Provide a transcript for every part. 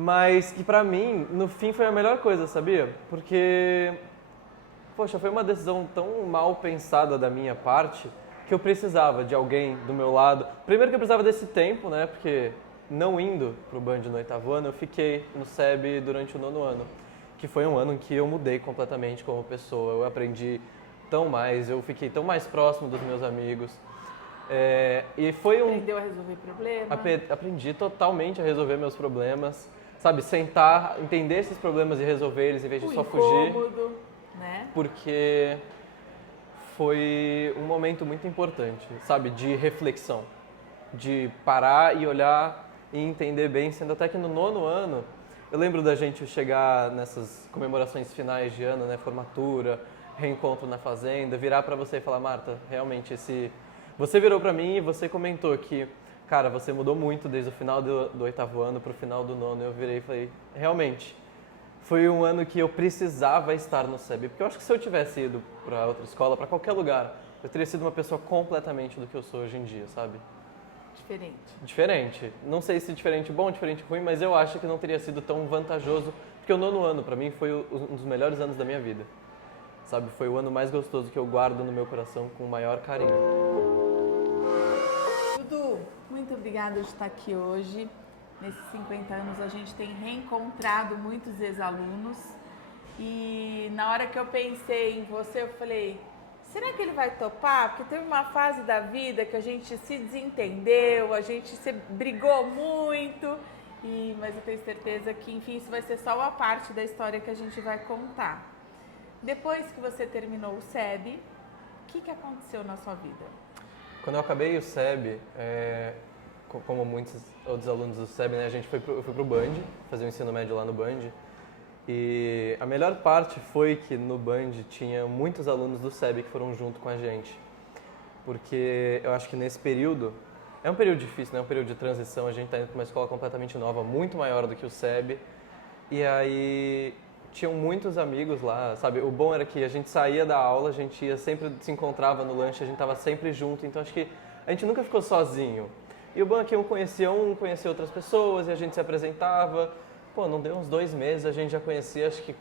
Mas que pra mim, no fim, foi a melhor coisa, sabia? Porque, poxa, foi uma decisão tão mal pensada da minha parte que eu precisava de alguém do meu lado. Primeiro que eu precisava desse tempo, né? Porque não indo pro Band no oitavo ano, eu fiquei no SEB durante o nono ano. Que foi um ano em que eu mudei completamente como pessoa. Eu aprendi tão mais, eu fiquei tão mais próximo dos meus amigos. E foi um... Aprendeu a resolver problema. Aprendi totalmente a resolver meus problemas. Sabe, sentar, entender esses problemas e resolver eles em vez de O só fugir. incômodo, né? Porque foi um momento muito importante, sabe, de reflexão. De parar e olhar e entender bem, sendo até que no nono ano, eu lembro da gente chegar nessas comemorações finais de ano, né, formatura, reencontro na fazenda, virar pra você e falar, Marta, realmente esse... Você virou pra mim e você comentou que, cara, você mudou muito desde o final do oitavo ano pro final do nono. Eu virei e falei, realmente, foi um ano que eu precisava estar no SEB, porque eu acho que se eu tivesse ido pra outra escola, pra qualquer lugar, eu teria sido uma pessoa completamente do que eu sou hoje em dia, sabe? Diferente. Diferente. Não sei se diferente bom, diferente ruim, mas eu acho que não teria sido tão vantajoso, porque o nono ano, pra mim, foi um dos melhores anos da minha vida. Sabe, foi o ano mais gostoso que eu guardo no meu coração com o maior carinho. Dudu, muito obrigada por estar aqui hoje. Nesses 50 anos a gente tem reencontrado muitos ex-alunos e na hora que eu pensei em você, eu falei, será que ele vai topar? Porque teve uma fase da vida que a gente se desentendeu, a gente se brigou muito, mas eu tenho certeza que, enfim, isso vai ser só uma parte da história que a gente vai contar. Depois que você terminou o SEB, o que aconteceu na sua vida? Quando eu acabei o SEB, como muitos outros alunos do SEB, né, eu fui pro Band, fazer o ensino médio lá no Band. E a melhor parte foi que no Band tinha muitos alunos do SEB que foram junto com a gente. Porque eu acho que nesse período, é um período difícil, né? É um período de transição, a gente está indo para uma escola completamente nova, muito maior do que o SEB. E aí tinham muitos amigos lá, sabe? O bom era que a gente saía da aula, a gente ia sempre, se encontrava no lanche, a gente estava sempre junto, então acho que a gente nunca ficou sozinho. E o bom é que um conhecia outras pessoas e a gente se apresentava. Pô, não deu uns 2 meses, a gente já conhecia acho que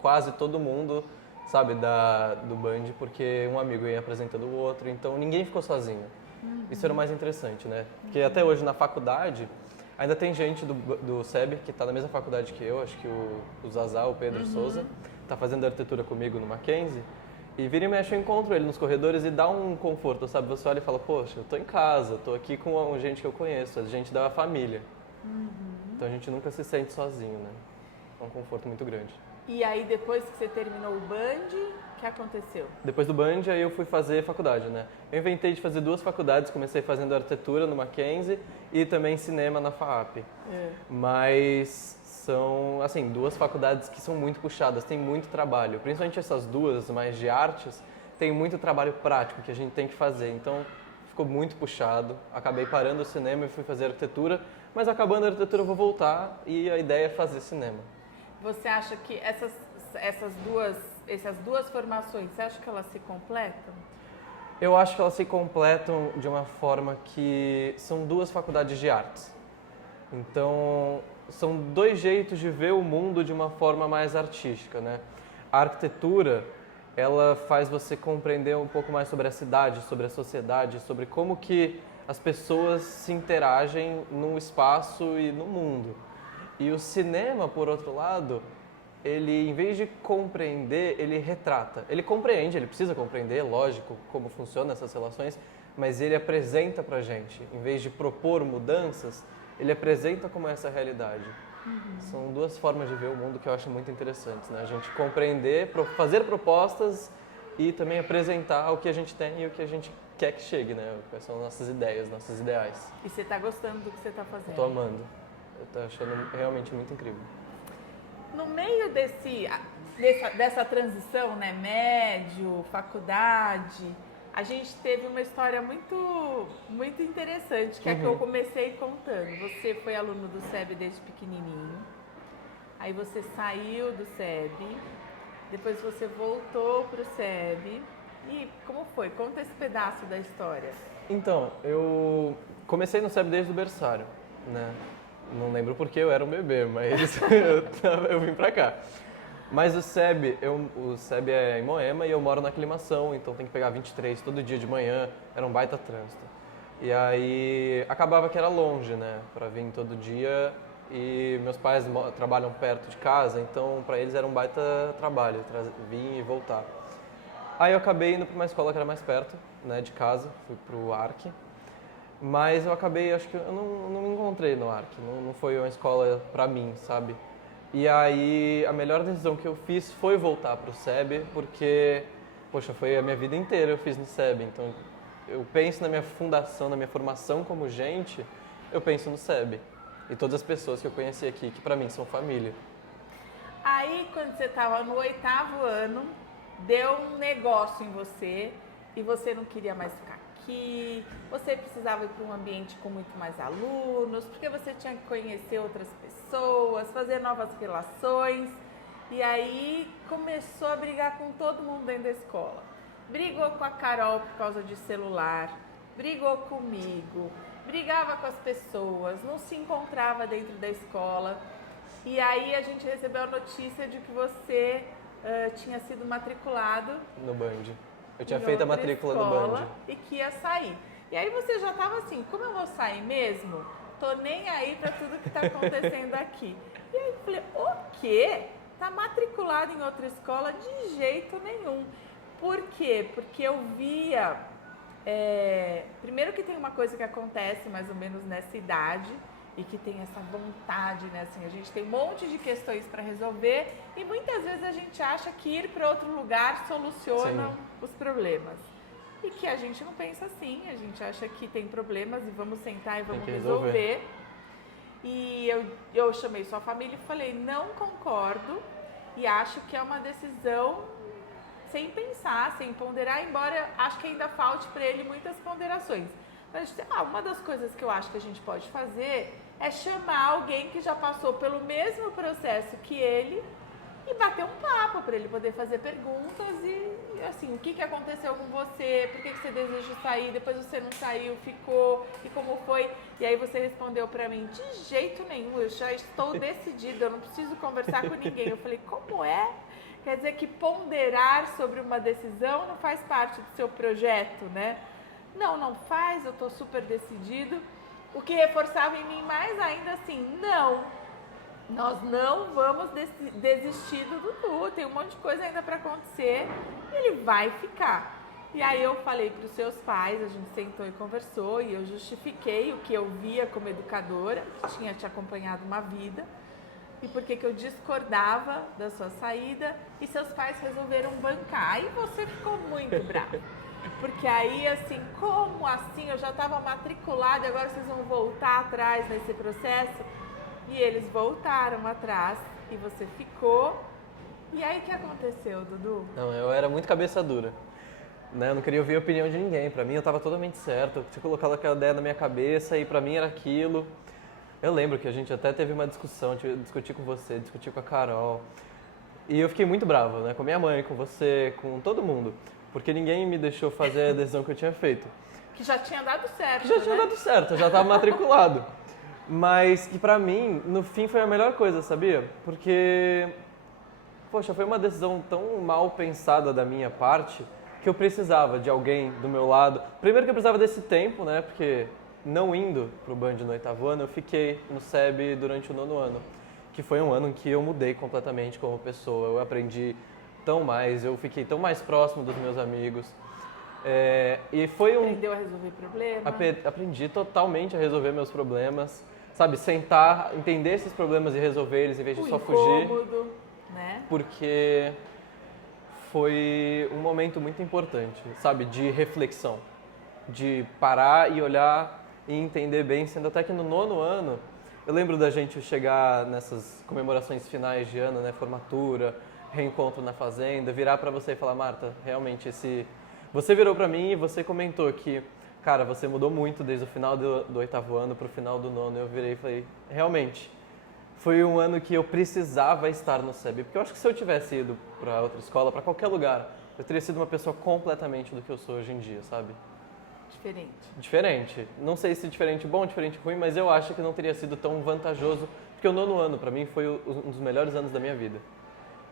quase todo mundo, sabe, do Band, porque um amigo ia apresentando o outro, então ninguém ficou sozinho. Isso era o mais interessante, né? Porque até hoje na faculdade, ainda tem gente do SEB que está na mesma faculdade que eu, acho que o Zazá, o Pedro Souza, está fazendo arquitetura comigo no Mackenzie, e vira e mexe eu encontro ele nos corredores e dá um conforto, sabe? Você olha e fala, poxa, eu tô em casa, tô aqui com gente que eu conheço, a gente da família. Então a gente nunca se sente sozinho, né? É um conforto muito grande. E aí, depois que você terminou o Band, o que aconteceu? Depois do Band, aí eu fui fazer faculdade, né? Eu inventei de fazer 2 faculdades, comecei fazendo arquitetura no Mackenzie e também cinema na FAAP. Mas são, assim, 2 faculdades que são muito puxadas, tem muito trabalho. Principalmente essas 2, mais de artes, tem muito trabalho prático que a gente tem que fazer. Então, ficou muito puxado. Acabei parando o cinema e fui fazer arquitetura, mas acabando a arquitetura eu vou voltar e a ideia é fazer cinema. Você acha que essas duas formações, você acha que elas se completam? Eu acho que elas se completam de uma forma que são 2 faculdades de artes. Então, são 2 jeitos de ver o mundo de uma forma mais artística, né? A arquitetura, ela faz você compreender um pouco mais sobre a cidade, sobre a sociedade, sobre como que as pessoas se interagem no espaço e no mundo. E o cinema, por outro lado, ele, em vez de compreender, ele retrata. Ele compreende, ele precisa compreender, lógico, como funcionam essas relações, mas ele apresenta pra gente. Em vez de propor mudanças, ele apresenta como essa realidade. São 2 formas de ver o mundo que eu acho muito interessantes, né? A gente compreender, fazer propostas e também apresentar o que a gente tem e o que a gente quer que chegue, né? Quais são nossas ideias, nossos ideais. E você está gostando do que você está fazendo? Tô amando. Eu tô achando realmente muito incrível. No meio dessa transição, né, médio, faculdade, a gente teve uma história muito, muito interessante, que é a que eu comecei contando. Você foi aluno do SEB desde pequenininho, aí você saiu do SEB, depois você voltou para o SEB. E como foi? Conta esse pedaço da história. Então, eu comecei no SEB desde o berçário, né? Não lembro porque eu era um bebê, mas eu vim pra cá. Mas o SEB é em Moema e eu moro na Aclimação, então tem que pegar 23 todo dia de manhã, era um baita trânsito. E aí acabava que era longe, né, pra vir todo dia e meus pais trabalham perto de casa, então pra eles era um baita trabalho, vir e voltar. Aí eu acabei indo pra uma escola que era mais perto, né, de casa, fui pro ARC. Mas eu acabei, acho que eu não me encontrei no ARC, não foi uma escola pra mim, sabe? E aí a melhor decisão que eu fiz foi voltar pro SEB, porque, poxa, foi a minha vida inteira eu fiz no SEB, então eu penso na minha fundação, na minha formação como gente, eu penso no SEB. E todas as pessoas que eu conheci aqui, que pra mim são família. Aí, quando você estava no 8º ano, deu um negócio em você e você não queria mais ficar aqui, você precisava ir para um ambiente com muito mais alunos, porque você tinha que conhecer outras pessoas, fazer novas relações, e aí começou a brigar com todo mundo dentro da escola. Brigou com a Carol por causa de celular, brigou comigo, brigava com as pessoas, não se encontrava dentro da escola. E aí a gente recebeu a notícia de que você tinha sido matriculado No Band. Eu tinha feito a matrícula no Band. E que ia sair. E aí você já estava assim, como eu vou sair mesmo? Tô nem aí para tudo que está acontecendo aqui. E aí eu falei, o quê? Tá matriculado em outra escola? De jeito nenhum. Por quê? Porque eu via... primeiro que tem uma coisa que acontece mais ou menos nessa idade, e que tem essa vontade, né? Assim, a gente tem um monte de questões para resolver e muitas vezes a gente acha que ir para outro lugar soluciona os problemas. E que a gente não pensa assim, a gente acha que tem problemas e vamos sentar e vamos resolver. E eu chamei sua família e falei, não concordo e acho que é uma decisão sem pensar, sem ponderar, embora acho que ainda falte para ele muitas ponderações. Mas uma das coisas que eu acho que a gente pode fazer é chamar alguém que já passou pelo mesmo processo que ele e bater um papo para ele poder fazer perguntas e assim, o que aconteceu com você, por que você desejou sair, depois você não saiu, ficou, e como foi? E aí você respondeu para mim, de jeito nenhum, eu já estou decidida, eu não preciso conversar com ninguém. Eu falei, como é? Quer dizer que ponderar sobre uma decisão não faz parte do seu projeto, né? Não faz, eu estou super decidido. O que reforçava em mim mais ainda assim, não, nós não vamos desistir do Dudu, tem um monte de coisa ainda para acontecer e ele vai ficar. E aí eu falei para os seus pais, a gente sentou e conversou e eu justifiquei o que eu via como educadora, que tinha te acompanhado uma vida, e por que eu discordava da sua saída, e seus pais resolveram bancar. Aí você ficou muito bravo. Porque aí, assim, como assim? Eu já estava matriculada e agora vocês vão voltar atrás nesse processo? E eles voltaram atrás e você ficou. E aí, o que aconteceu, Dudu? Não, eu era muito cabeça dura. Né? Eu não queria ouvir a opinião de ninguém. Pra mim, eu estava totalmente certo. Eu tinha colocado aquela ideia na minha cabeça e pra mim era aquilo. Eu lembro que a gente até teve uma discussão, discuti com você, discuti com a Carol. E eu fiquei muito bravo, né? Com minha mãe, com você, com todo mundo. Porque ninguém me deixou fazer a decisão que eu tinha feito. Que já tinha dado certo, tinha dado certo, eu já estava matriculado. Mas que pra mim, no fim, foi a melhor coisa, sabia? Porque, poxa, foi uma decisão tão mal pensada da minha parte que eu precisava de alguém do meu lado. Primeiro que eu precisava desse tempo, né? Porque não indo pro Band no 8º ano, eu fiquei no SEB durante o 9º ano. Que foi um ano em que eu mudei completamente como pessoa. Eu aprendi tão mais, eu fiquei tão mais próximo dos meus amigos. E foi Aprendeu a resolver problemas? Aprendi totalmente a resolver meus problemas. Sabe, sentar, entender esses problemas e resolver eles em vez de só fugir. Incômodo, né? Porque foi um momento muito importante, sabe, de reflexão. De parar e olhar e entender bem, sendo até que no 9º ano, eu lembro da gente chegar nessas comemorações finais de ano, né, formatura, reencontro na fazenda, virar pra você e falar, Marta, realmente você virou pra mim e você comentou que, cara, você mudou muito desde o final do 8º ano pro final do 9º. Eu virei e falei, realmente, foi um ano que eu precisava estar no SEB, porque eu acho que se eu tivesse ido pra outra escola, pra qualquer lugar, eu teria sido uma pessoa completamente do que eu sou hoje em dia, sabe? Diferente. Não sei se diferente bom, diferente ruim, mas eu acho que não teria sido tão vantajoso, porque o 9º ano, para mim, foi um dos melhores anos da minha vida.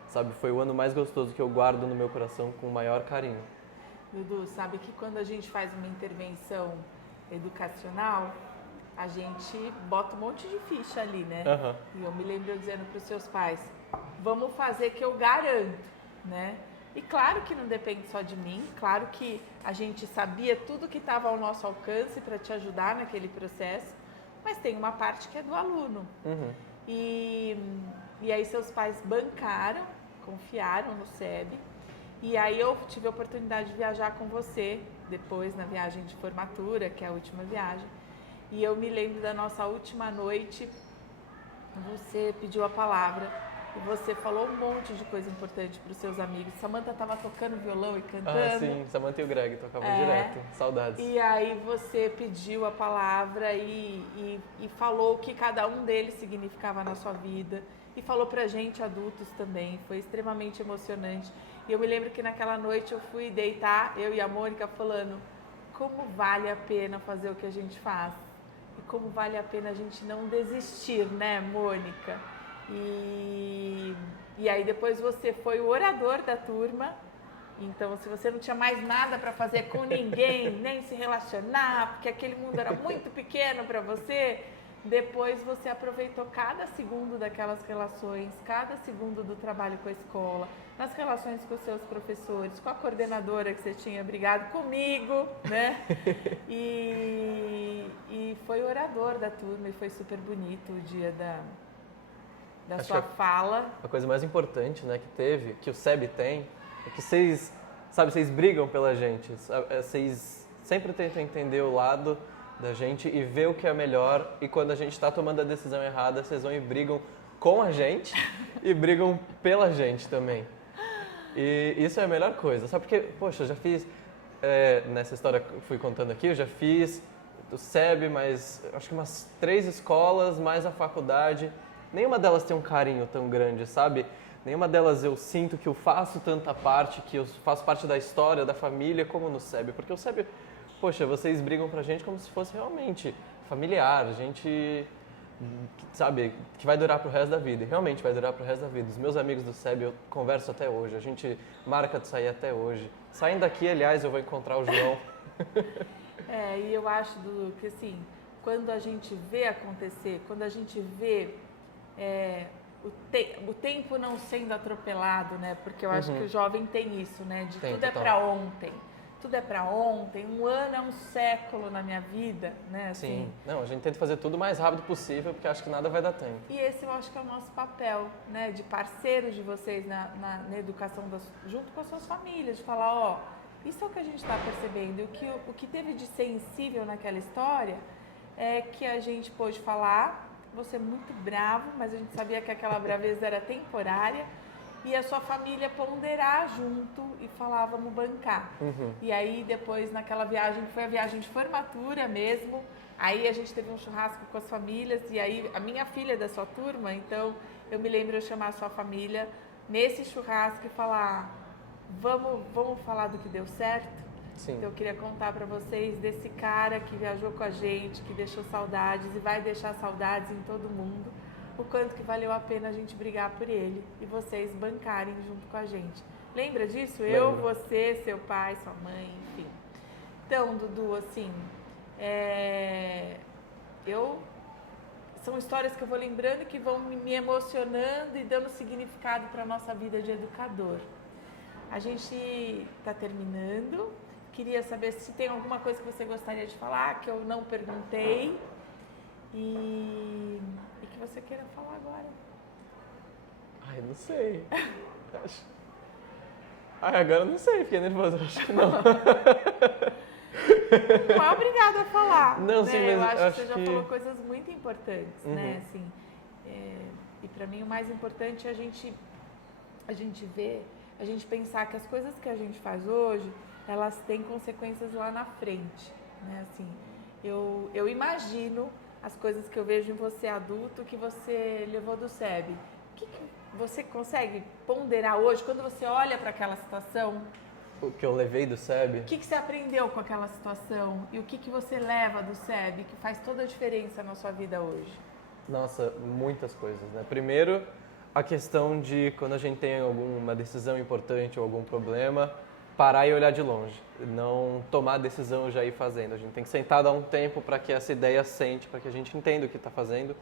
Sabe, foi o ano mais gostoso que eu guardo no meu coração com o maior carinho. Dudu, sabe que quando a gente faz uma intervenção educacional, a gente bota um monte de ficha ali, né? E eu me lembro eu dizendo para os seus pais, vamos fazer que eu garanto, né? E claro que não depende só de mim, claro que a gente sabia tudo que estava ao nosso alcance para te ajudar naquele processo, mas tem uma parte que é do aluno. E aí seus pais bancaram, confiaram no SEB, e aí eu tive a oportunidade de viajar com você, depois na viagem de formatura, que é a última viagem, e eu me lembro da nossa última noite, você pediu a palavra, e você falou um monte de coisa importante para os seus amigos. Samantha estava tocando violão e cantando. Ah, sim, Samantha e o Greg tocavam direto, saudades. E aí você pediu a palavra e falou o que cada um deles significava na sua vida. E falou pra gente, adultos também, foi extremamente emocionante. E eu me lembro que naquela noite eu fui deitar, eu e a Mônica, falando como vale a pena fazer o que a gente faz. E como vale a pena a gente não desistir, né, Mônica? E aí depois você foi o orador da turma, então se você não tinha mais nada para fazer com ninguém, nem se relacionar, porque aquele mundo era muito pequeno para você, depois você aproveitou cada segundo daquelas relações, cada segundo do trabalho com a escola, nas relações com os seus professores, com a coordenadora que você tinha brigado comigo, né? E foi o orador da turma e foi super bonito o dia da sua fala. A coisa mais importante, né, que teve, que o SEB tem, é que vocês brigam pela gente. Vocês sempre tentam entender o lado da gente e ver o que é melhor. E quando a gente está tomando a decisão errada, vocês vão e brigam com a gente e brigam pela gente também. E isso é a melhor coisa. Sabe porque, poxa, eu já fiz, nessa história que eu fui contando aqui, eu já fiz o SEB, mas acho que umas 3 escolas, mais a faculdade. Nenhuma delas tem um carinho tão grande, sabe? Nenhuma delas eu sinto que eu faço tanta parte, que eu faço parte da história, da família, como no SEB. Porque o SEB, poxa, vocês brigam pra gente como se fosse realmente familiar, gente, sabe, que vai durar pro resto da vida. E realmente vai durar pro resto da vida. Os meus amigos do SEB eu converso até hoje, a gente marca de sair até hoje. Saindo daqui, aliás, eu vou encontrar o João. E eu acho, Dudu, que assim, quando a gente vê acontecer, quando a gente vê o tempo não sendo atropelado, né? Porque eu acho que o jovem tem isso, né? De tudo é pra ontem. Tudo é pra ontem. Um ano é um século na minha vida, né? Assim. Sim. Não, a gente tenta fazer tudo o mais rápido possível, porque acho que nada vai dar tempo. E esse eu acho que é o nosso papel, né? De parceiros de vocês na educação, junto com as suas famílias. De falar, isso é o que a gente está percebendo. E o que teve de sensível naquela história é que a gente pôde falar. Você é muito bravo, mas a gente sabia que aquela braveza era temporária. E a sua família ponderar junto e falar, vamos bancar. E aí depois naquela viagem, que foi a viagem de formatura mesmo, aí a gente teve um churrasco com as famílias, e aí a minha filha é da sua turma, então eu me lembro de eu chamar a sua família nesse churrasco e falar, vamos falar do que deu certo? Sim. Então eu queria contar para vocês desse cara que viajou com a gente, que deixou saudades e vai deixar saudades em todo mundo, o quanto que valeu a pena a gente brigar por ele e vocês bancarem junto com a gente. Lembra disso? Lembro. Eu, você, seu pai, sua mãe, enfim. Então, Dudu, assim, são histórias que eu vou lembrando e que vão me emocionando e dando significado para a nossa vida de educador. A gente está terminando. Queria saber se tem alguma coisa que você gostaria de falar, que eu não perguntei e que você queira falar agora. Ai, não sei. Agora eu não sei, fiquei nervoso, acho que não. Não é obrigada a falar. Não, né? sim, mas eu acho que você já que... falou coisas muito importantes, né? Assim, e para mim o mais importante é a gente ver, a gente pensar que as coisas que a gente faz hoje, elas têm consequências lá na frente, né? Assim, eu imagino as coisas que eu vejo em você adulto que você levou do SEB. O que você consegue ponderar hoje, quando você olha para aquela situação o que eu levei do SEB? O que você aprendeu com aquela situação e o que você leva do SEB que faz toda a diferença na sua vida hoje? Nossa, muitas coisas, né? Primeiro, a questão de quando a gente tem alguma decisão importante ou algum problema, parar e olhar de longe. Não tomar a decisão e já ir fazendo. A gente tem que sentar, dar um tempo para que essa ideia sente, para que a gente entenda o que está fazendo.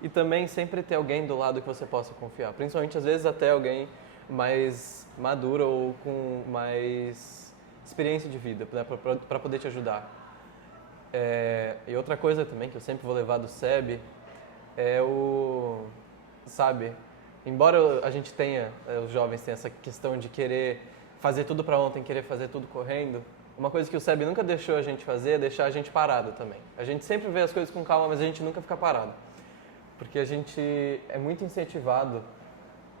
E também sempre ter alguém do lado que você possa confiar. Principalmente, às vezes, até alguém mais maduro ou com mais experiência de vida, né, para poder te ajudar. E outra coisa também que eu sempre vou levar do SEB é sabe, embora a gente tenha, os jovens tenham essa questão de querer fazer tudo para ontem, querer fazer tudo correndo, uma coisa que o SEB nunca deixou a gente fazer é deixar a gente parado também. A gente sempre vê as coisas com calma, mas a gente nunca fica parado. Porque a gente é muito incentivado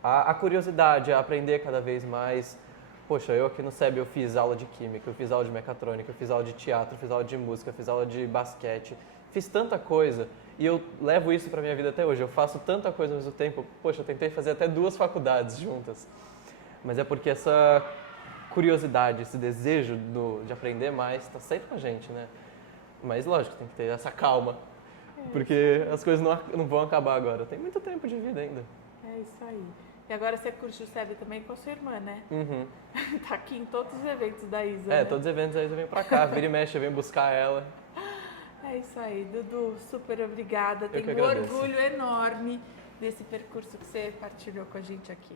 a curiosidade, a aprender cada vez mais. Poxa, eu aqui no SEB eu fiz aula de química, eu fiz aula de mecatrônica, eu fiz aula de teatro, eu fiz aula de música, eu fiz aula de basquete, fiz tanta coisa e eu levo isso para minha vida até hoje. Eu faço tanta coisa ao mesmo tempo. Poxa, eu tentei fazer até 2 faculdades juntas. Mas é porque essa curiosidade, esse desejo de aprender mais está sempre com a gente, né? Mas lógico, tem que ter essa calma, porque as coisas não vão acabar agora. Tem muito tempo de vida ainda. É isso aí. E agora você curte o SEB também com a sua irmã, né? Uhum. Tá aqui em todos os eventos da Isa, né? Todos os eventos a Isa vem pra cá, vira e mexe, eu venho buscar ela. É isso aí, Dudu, super obrigada. Eu que Tenho um agradeço. orgulho enorme desse percurso que você partilhou com a gente aqui.